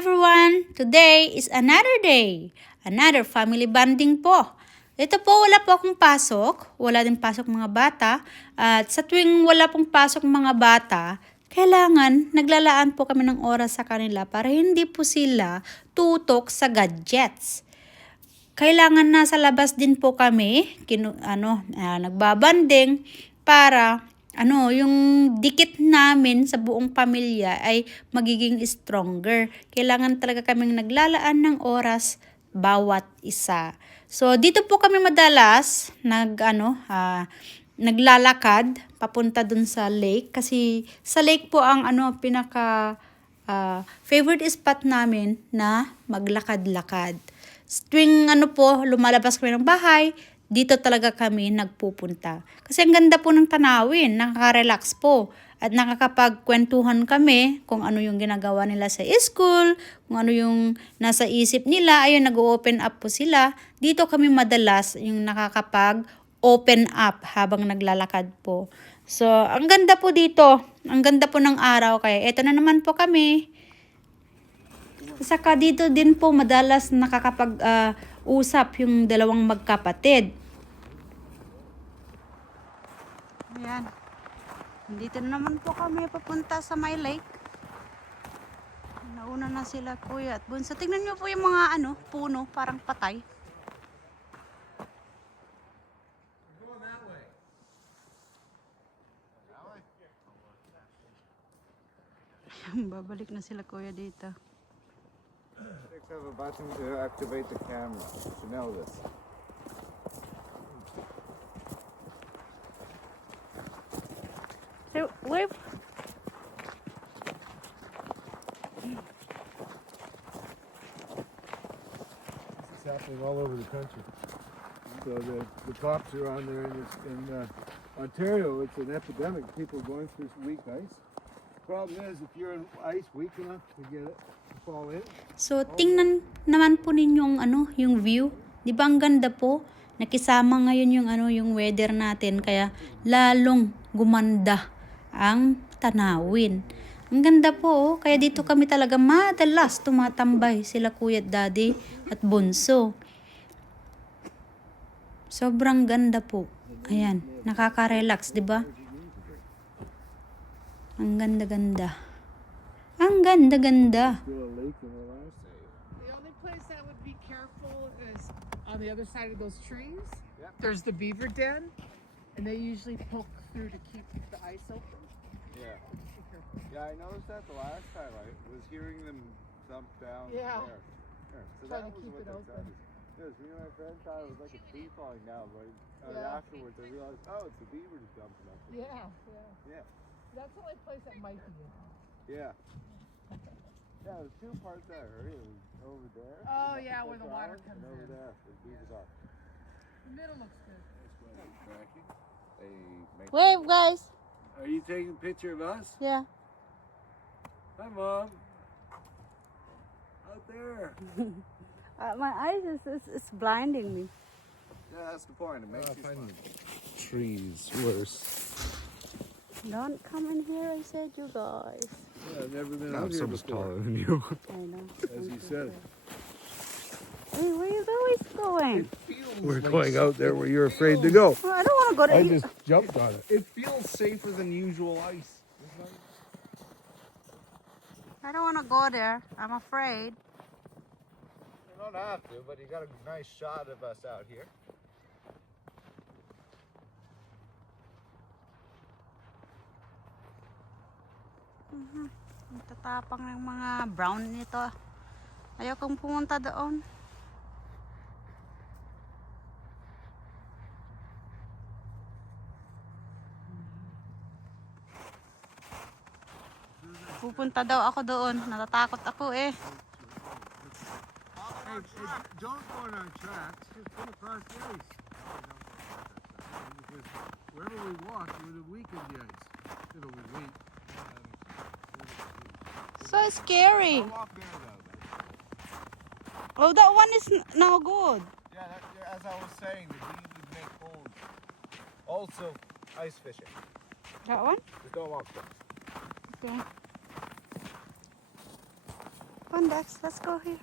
everyone! Today is another day. Another family bonding po. Ito po, wala po akong pasok. Wala din pasok mga bata. At sa tuwing wala pong pasok mga bata, kailangan naglalaan po kami ng oras sa kanila para hindi po sila tutok sa gadgets. Kailangan nasa labas din po kami, nagbabanding para yung dikit namin sa buong pamilya ay magiging stronger. Kailangan talaga kaming naglalaan ng oras bawat isa. So dito po kami madalas naglalakad papunta dun sa lake kasi sa lake po ang pinaka favorite spot namin na maglakad-lakad. Tuwing lumalabas kami ng bahay, dito talaga kami nagpupunta. Kasi ang ganda po ng tanawin, nakaka-relax po. At nakakapagkwentuhan kami kung ano yung ginagawa nila sa school, kung ano yung nasa isip nila, ayun nag-open up po sila. Dito kami madalas yung nakakapag-open up habang naglalakad po. So, ang ganda po dito. Ang ganda po ng araw. Kaya eto na naman po kami. Saka dito din po madalas nakakapag-usap yung dalawang magkapatid. Ayan. Dito na naman po kami papunta sa my lake. Nauna na sila kuya at bunso. Tingnan nyo po yung mga puno, parang patay. Babalik na sila kuya dito. I have a button to activate the camera. To know this. So, where? It's happening all over the country. So the cops are on there, and in Ontario, it's an epidemic. People going through weak ice. Problem is, if you're in ice weak enough to get it to fall in. So, tingnan naman po ninyo yung view. Di ba ang ganda po? Nakisama ngayon yung weather natin, kaya lalong gumanda ang tanawin. Ang ganda po, kaya dito kami talaga madalas tumatambay sila kuya at daddy at bunso. Sobrang ganda po. Ayan, nakaka-relax, di ba? Ang ganda-ganda. Ang ganda-ganda. The only place that would be careful is on the other side of those trees. Yep. There's the beaver den, and they usually poke through to keep the ice open. Yeah. Be careful. Yeah, I noticed that the last time I was hearing them thump down Yeah. there. So Trying that to was keep what it that open. sounded. Yes, me and my friend thought it was like a tree falling down, but Yeah. afterwards I realized, oh, it's the beavers dumping up. Yeah. Yeah. That's the only place that might be in. Yeah. Yeah, there's two parts that I heard. It was over there. Oh, yeah, where the water Island, comes and over in. there, the beavers are. The middle looks good. They make Wave, guys. Are you taking a picture of us? Yeah. Hi, Mom. Out there. My eyes is blinding me. Yeah, that's the point. It makes you fun. Trees worse. Don't come in here, I said, you guys. Yeah, I've never been I'm out so here much before. taller than you. I know. As you said. Hey, where you guys going? We're going out there where you're afraid to go. Oh, I don't want to go to I here. just jumped on it. It feels safer than usual ice. I don't want to go there. I'm afraid. You don't have to, but you got a nice shot of us out here. Ang tatapang ng mga brown nito. Ayaw kong pumunta doon. Pupunta daw ako doon. Natatakot ako eh. Hey, don't go on our tracks. Just come across the ice. Because wherever we walk, it would weaken the ice. It'll be weak. So scary. I'll walk there though. Oh, that one is now good. Yeah, as I was saying, the bees would make holes. Also, ice fishing. That one? Just don't walk there. Okay. Come on, Dex. Let's go here.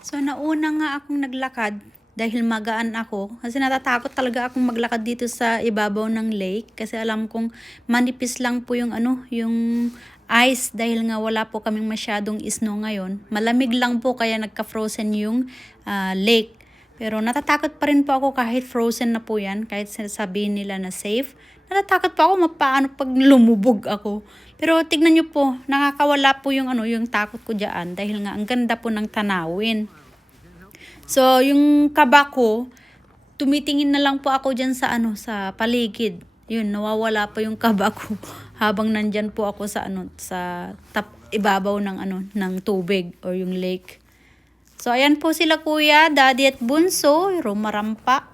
So, nauna nga akong naglakad dahil magaan ako. Kasi natatakot talaga akong maglakad dito sa ibabaw ng lake. Kasi alam kong manipis lang po yung yung ice dahil nga wala po kaming masyadong snow ngayon. Malamig lang po kaya nagka-frozen yung lake. Pero natatakot pa rin po ako kahit frozen na po yan. Kahit sabihin nila na safe. Natatakot pa ako paano pag lumubog ako. Pero tignan nyo po, nakakawala po yung yung takot ko dyan. Dahil nga ang ganda po ng tanawin. So, yung kaba ko, tumitingin na lang po ako dyan sa sa paligid. Yun, nawawala po yung kaba ko habang nandyan po ako sa sa ibabaw ng ng tubig or yung lake. So, ayan po sila kuya, daddy at bunso, rumarampa.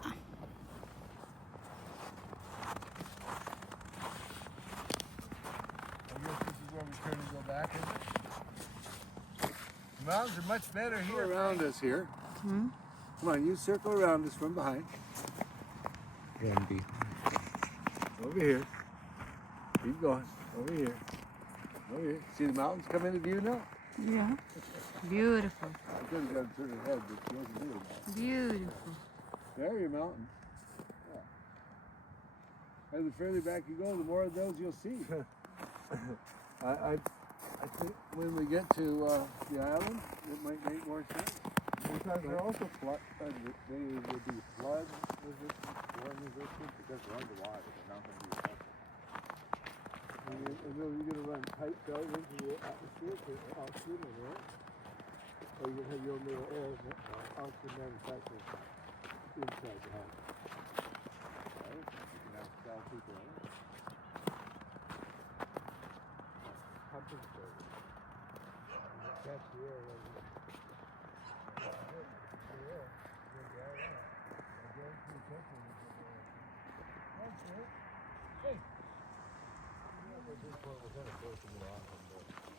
The mountains are much better here around us here. Come on, you circle around us from behind. Andy. Over here. Keep going. Over here. Over here. See the mountains come into view now? Yeah. Beautiful. I could have got to turn ahead, but she wasn't doing that. Beautiful. There are your mountains. Yeah. And the further back you go, the more of those you'll see. I think when we get to the island, it might make more sense. Because they're also they would be flood resistant, storm resistant, because they're underwater. They're not going to be affected. And then you're going to run tight belt into the atmosphere for oxygen, right? Or you have your little air oxygen manufacturing inside the house. Right? You can have to tell people, temperature. Catch the air.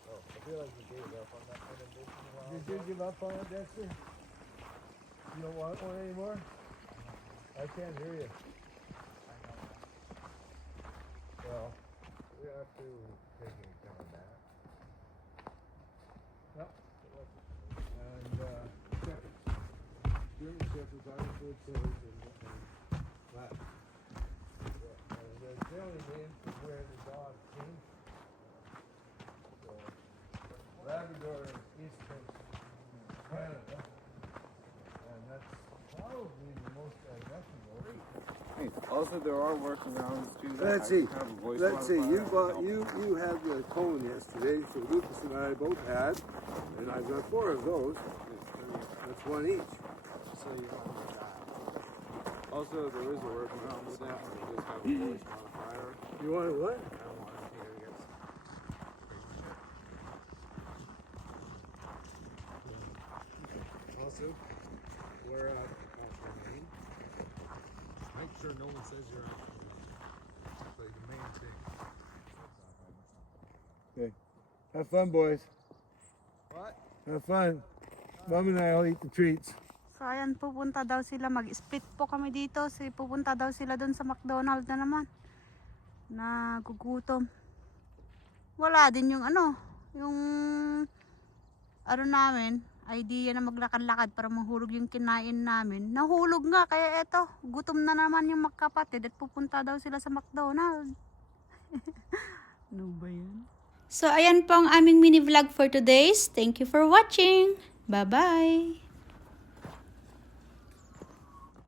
I feel like you gave up on that innovation a while Did you give up on it, Dexter? You don't want one anymore? I can't hear you. Well, we have to take into account that. Yep. And shepherds. German shepherds, Irish wood terriers, and Latin. And they're generally named from where the dog came from. So, Labrador is East Coast, Canada. And that's probably the most accessible. Also, there are workarounds too. Let's see. Have a voice Let's see. You modifier. you had the cone yesterday, so Lucas and I both had, and I've got 4 of those. That's one each. So you want that. Also, there is a workaround with that. You just have a voice modifier. You want what? I don't want to hear it gets Also, we're at actual name. Make sure no one says your actual name. That's like the main thing. Okay. Have fun, boys. What? Have fun. Mom and I'll eat the treats. So, ayan, pupunta daw sila. Mag-split po kami dito. So, pupunta daw sila dun sa McDonald's na naman. Nagugutom. Wala din yung yung namin, idea na maglakad-lakad para mahulog yung kinain namin. Nahulog nga, kaya eto, gutom na naman yung magkapatid at pupunta daw sila sa McDonald's. Ano ba yan? So, ayan po ang aming mini vlog for today's. Thank you for watching. Bye-bye!